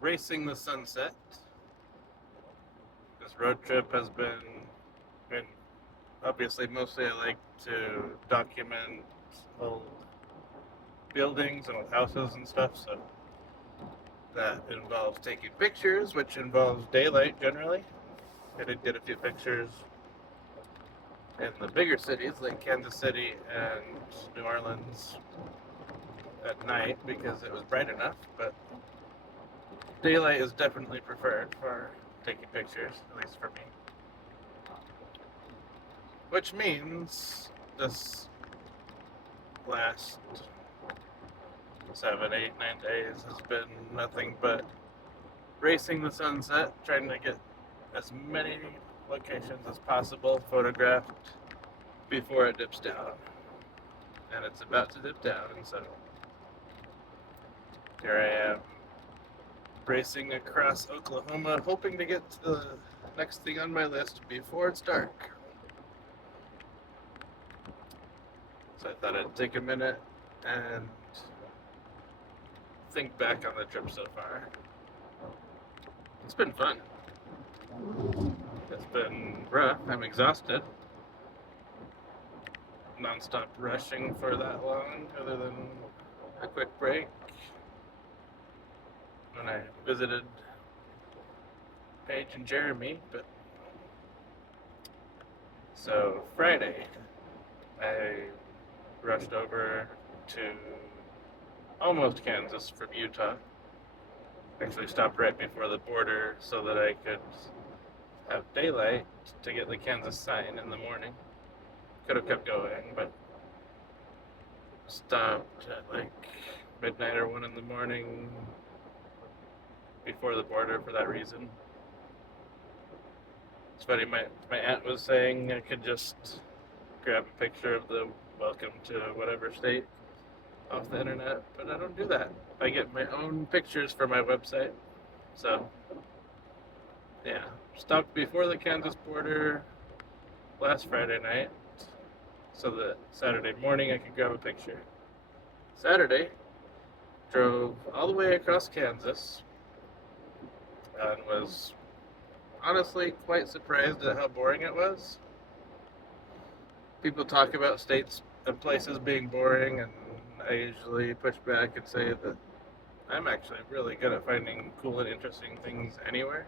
racing the sunset. This road trip has been obviously mostly I like to document old buildings and old houses and stuff, so that involves taking pictures, which involves daylight generally. I did get a few pictures in the bigger cities like Kansas City and New Orleans at night because it was bright enough, but daylight is definitely preferred for taking pictures, at least for me. Which means this last 7, 8, 9 days has been nothing but racing the sunset, trying to get as many locations as possible photographed before it dips down. And it's about to dip down, and so here I am racing across Oklahoma, hoping to get to the next thing on my list before it's dark. So I thought I'd take a minute and think back on the trip so far. It's been fun. It's been rough. I'm exhausted. Non-stop rushing for that long, other than a quick break when I visited Paige and Jeremy. But so Friday, I rushed over to almost Kansas from Utah. Actually stopped right before the border so that I could have daylight to get the Kansas sign in the morning. Could have kept going, but stopped at like midnight or 1 in the morning before the border for that reason. It's funny, my aunt was saying I could just grab a picture of the welcome to whatever state off the internet, but I don't do that. I get my own pictures for my website. So, yeah, stopped before the Kansas border last Friday night so that Saturday morning I could grab a picture. Saturday, drove all the way across Kansas and was honestly quite surprised at how boring it was. People talk about states and places being boring, and I usually push back and say that I'm actually really good at finding cool and interesting things anywhere.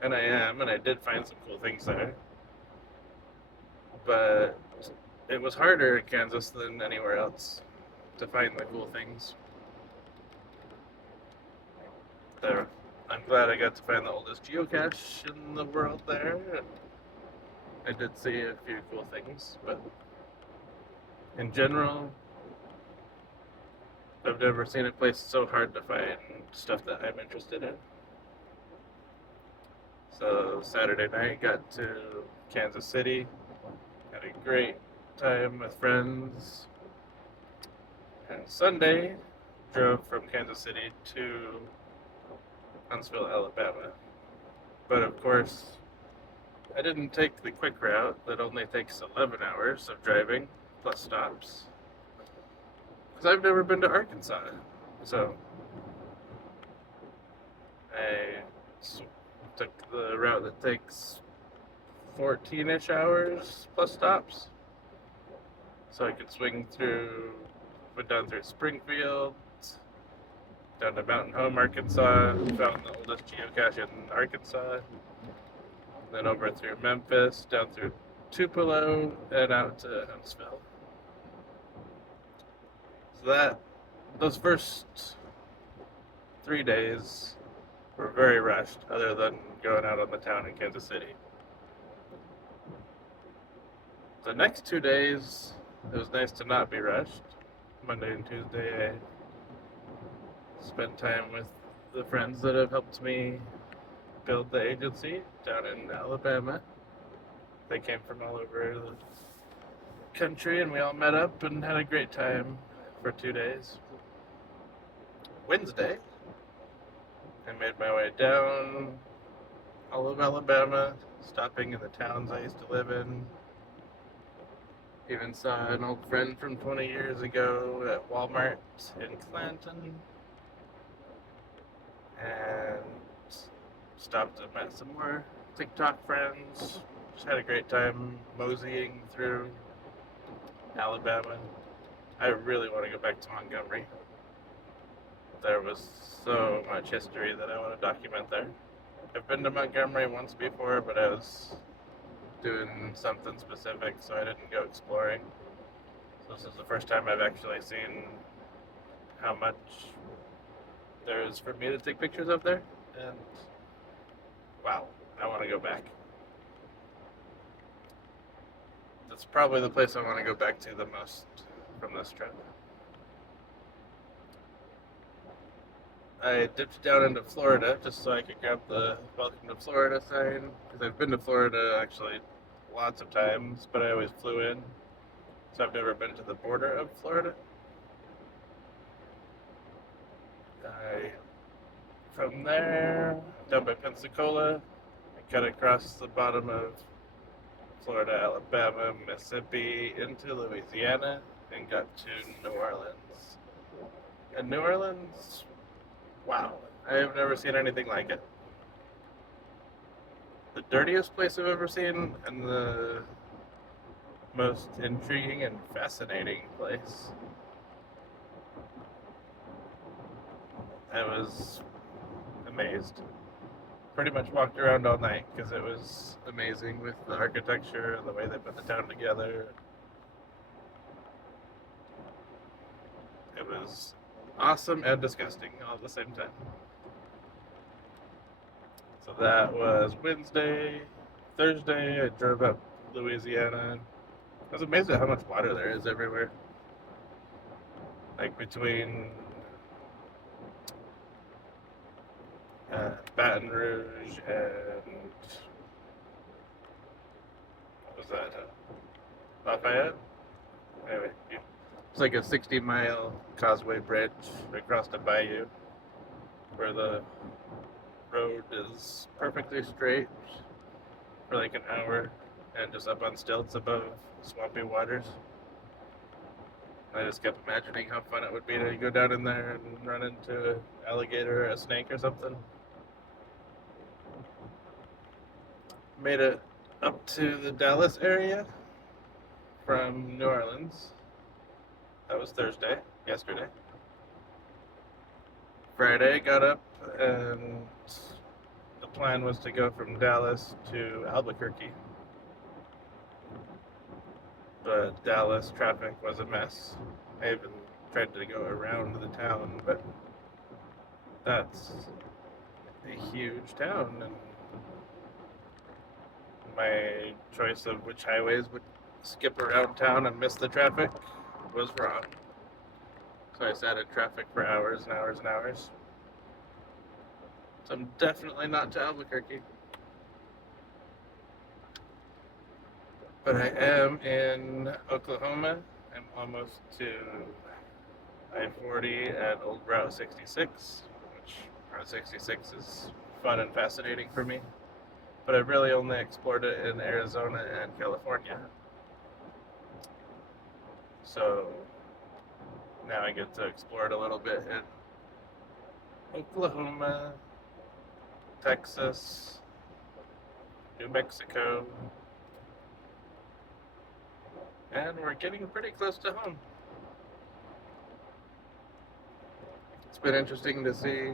And I am, and I did find some cool things there. But it was harder in Kansas than anywhere else to find the cool things. There, I'm glad I got to find the oldest geocache in the world there. And I did see a few cool things, but in general, I've never seen a place so hard to find stuff that I'm interested in. So Saturday night, got to Kansas City, had a great time with friends, and Sunday drove from Kansas City to Huntsville, Alabama. But of course, I didn't take the quick route that only takes 11 hours of driving plus stops because I've never been to Arkansas. So I took the route that takes 14-ish hours plus stops. So I could swing through, went down through Springfield, down to Mountain Home, Arkansas, found the oldest geocache in Arkansas, then over through Memphis, down through Tupelo, and out to Huntsville. So those first 3 days were very rushed, other than going out on the town in Kansas City. The next 2 days, it was nice to not be rushed. Monday and Tuesday, I spent time with the friends that have helped me build the agency down in Alabama. They came from all over the country, and we all met up and had a great time for 2 days. Wednesday, I made my way down all of Alabama, stopping in the towns I used to live in. Even saw an old friend from 20 years ago at Walmart in Clanton. and stopped and met some more TikTok friends. Just had a great time moseying through Alabama. I really want to go back to Montgomery. There was so much history that I want to document there. I've been to Montgomery once before, but I was doing something specific, so I didn't go exploring. So this is the first time I've actually seen how much there is for me to take pictures of there, and wow, I want to go back. That's probably the place I want to go back to the most from this trip. I dipped down into Florida just so I could grab the Welcome to Florida sign, because I've been to Florida actually lots of times, but I always flew in, so I've never been to the border of Florida. From there, down by Pensacola, I cut across the bottom of Florida, Alabama, Mississippi, into Louisiana, and got to New Orleans. And New Orleans, wow, I have never seen anything like it. The dirtiest place I've ever seen, and the most intriguing and fascinating place. I was amazed. Pretty much walked around all night because it was amazing with the architecture and the way they put the town together. It was awesome and disgusting all at the same time. So that was Wednesday. Thursday, I drove up Louisiana. I was amazed at how much water there is everywhere. Like between Baton Rouge and what was that? Lafayette? Anyway, it's like a 60-mile causeway bridge across the bayou where the road is perfectly straight for like an hour and just up on stilts above swampy waters. I just kept imagining how fun it would be to go down in there and run into an alligator or a snake or something. Made it up to the Dallas area from New Orleans. That was Thursday, yesterday. Friday, got up and the plan was to go from Dallas to Albuquerque. But Dallas traffic was a mess. I even tried to go around the town, but that's a huge town, and my choice of which highways would skip around town and miss the traffic was wrong. So I sat in traffic for hours and hours and hours. So I'm definitely not to Albuquerque. But I am in Oklahoma. I'm almost to I-40 and Old Route 66, which Route 66 is fun and fascinating for me. But I've really only explored it in Arizona and California. So now I get to explore it a little bit in Oklahoma, Texas, New Mexico, and we're getting pretty close to home. It's been interesting to see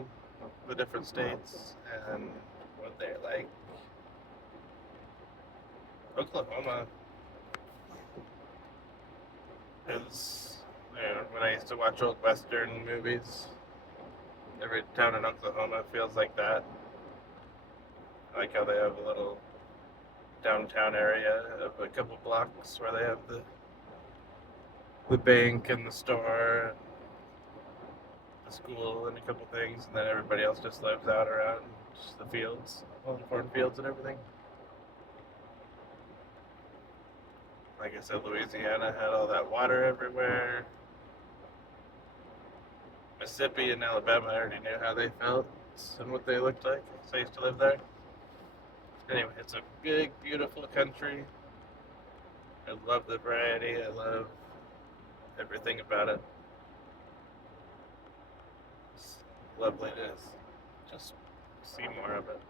the different states and what they're like. Oklahoma is, when I used to watch old Western movies, every town in Oklahoma feels like that. I like how they have a little downtown area of a couple blocks where they have the bank and the store, and the school and a couple things, and then everybody else just lives out around the fields, all the cornfields and everything. Like I said, Louisiana had all that water everywhere. Mississippi and Alabama, I already knew how they felt and what they looked like, because I used to live there. Anyway, it's a big, beautiful country. I love the variety. I love everything about it. It's loveliness. just see more of it.